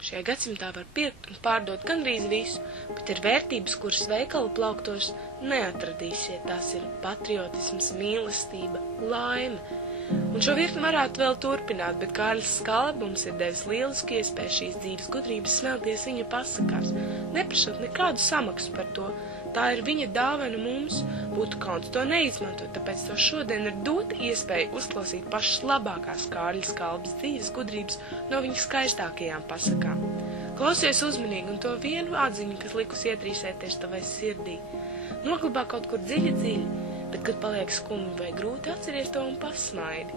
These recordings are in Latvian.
Šajā gadsimtā var pirkt un pārdot gandrīz visu, bet ir vērtības, kuras veikalu plauktos neatradīsiet. Tās ir patriotisms, mīlestība, laime. Un šo virkni varētu vēl turpināt, bet Kārlis Skalbe mums ir devis lielisku iespēju šīs dzīves gudrības smelties viņa pasakās, neprasot nekādu samaksu par to. Tā ir viņa dāvana mums, būtu kauns to neizmantot, tāpēc to šodien ir dota iespēja uzklausīt pašas labākās Kārļa Skalbes dzīves gudrības no viņa skaistākajām pasakām. Klausies uzmanīgi un to vienu atziņu, kas likus ietrīsēties tavai sirdī. Noglabā kaut kur dziļi, bet, kad paliek skumji vai grūti, atceries to un pasmaidi.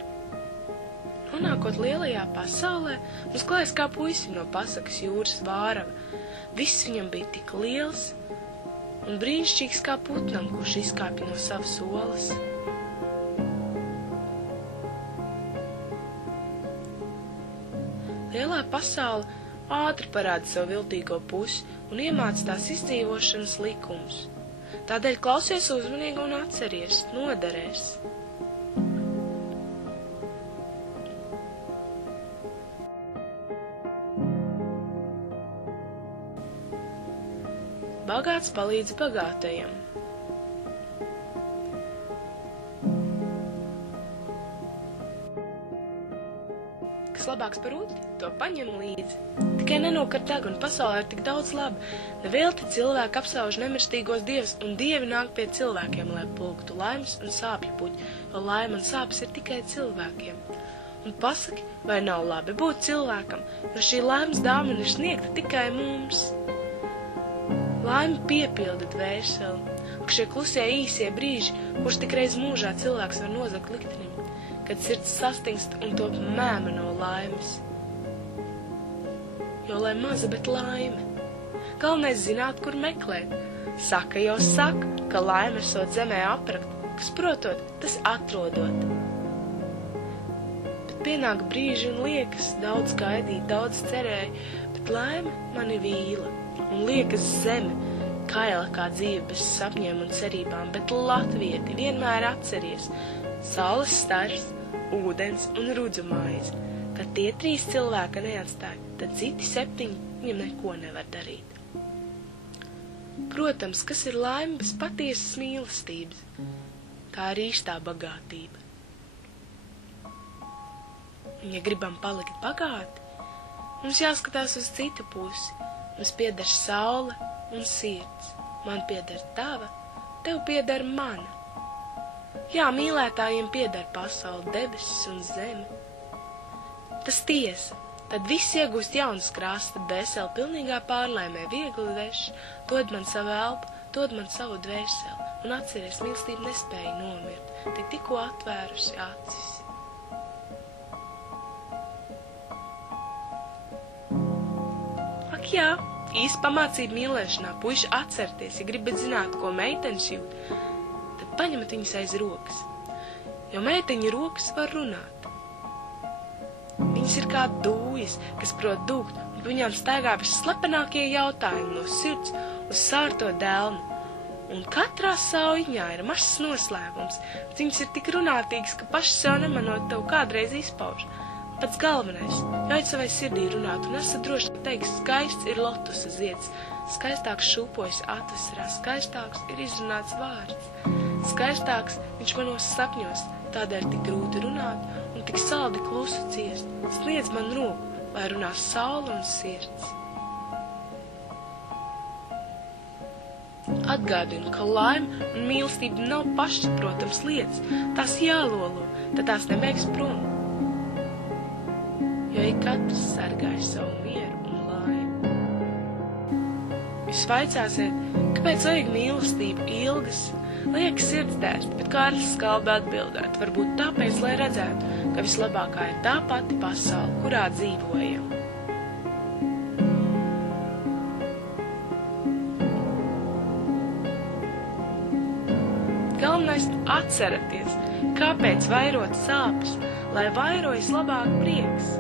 Nonākot lielajā pasaulē, mums klājas kā puisim no pasakas Jūras Vārava. Viss viņam bija tik liels un brīnišķīgs kā putnam, kurš izkāpja no savas olas. Lielā pasaule ātri parāda savu viltīgo pusi un iemāca tās izdzīvošanas likumus. Tādēļ klausies uzmanīgi un atceries, noderēs. Bagāts palīdz bagātajam. Kas labāks par ūdeni, to paņem līdzi. Tikai nenokar degunu, pasaulē ir tik daudz laba. Nevelti cilvēki apsauž nemirstīgos dievus, un dievi nāk pie cilvēkiem, lai pulktu laimes un sāpju puķi, jo laima un sāpes ir tikai cilvēkiem. Un pasaki, vai nav labi būt cilvēkam, jo šī laimes dāvana ir sniegta tikai mums. Laime piepilda dvēseli, un šie klusie īsie brīži, kurš tikreiz mūžā cilvēks var nozagt liktenim, kad sirds sastingst un top mēma no laimes. Jo lai maza, bet laime. Galvenais zināt, kur meklēt. Saka jau saka, ka laime esot zemē aprakt, kas protot, tas atrodot. Bet pienāk brīži un liekas, daudz gaidīt, daudz cerēja, bet laime mani vīla. Un liekas zeme, kaila kā dzīve bez sapņiem un cerībām, bet latvieti vienmēr atceries saules stars, ūdens un rudzumājas. Kad tie 3 cilvēka neatstāja, tad citi 7 viņam neko nevar darīt. Protams, kas ir laime bez patiesas mīlestības? Tā ir īstā bagātība. Un ja gribam palikt bagāti, mums jāskatās uz citu pusi. Mums pieder saule un sirds. Man pieder tava, tev pieder mana. Jā, mīlētājiem pieder pasaule, debesis un zeme. Tas tiesa, tad viss iegūst jaunas krāsas, tad dvēseli pilnīgā pārlaimē viegli veš, dod man savu elpu, dod man savu dvēseli, un atceries, mīlestība nespēja nomirt, tikko atvērusi acis. Jā, īsti pamācība mīlēšanā, puiši atcerties, ja gribat zināt, ko meitenes jūt, tad paņemat viņas aiz rokas, jo meiteņu rokas var runāt. Viņas ir kā dūjas, kas prot dūgt, un viņām staigā visslepenākie jautājumi no sirds uz sārto dēlnu, un katrā saujiņā ir mašs noslēgums, bet viņas ir tik runātīgas, ka paši sev nemanot tev kādreiz izpauž. Pats galvenais, ļauj savai sirdī runāt, un esat droši, ka teiks, skaists ir lotusa zieds, skaistāks šūpojas atvasarā, skaistāks ir izrunāts vārds, skaistāks viņš manos sapņos, tādēļ tik grūti runāt un tik saldi klusu ciest. Sniedz man roku, lai runās saule un sirds. Atgādinu, ka laime un mīlestība nav pašsaprotams lietas, tās jālolo, tad tās nebeigs prom. Jo ik katrs sargāja savu mieru un laimi. Jūs vaicāsiet, kāpēc vajag mīlestību ilgas, liekas sirds dēst, bet Kārlis Skalbe atbildēt, varbūt tāpēc, lai redzētu, ka vislabākā ir tā pati pasaule, kurā dzīvojam. Galvenais atceraties, kāpēc vairot sāpes, lai vairojas labāk prieks.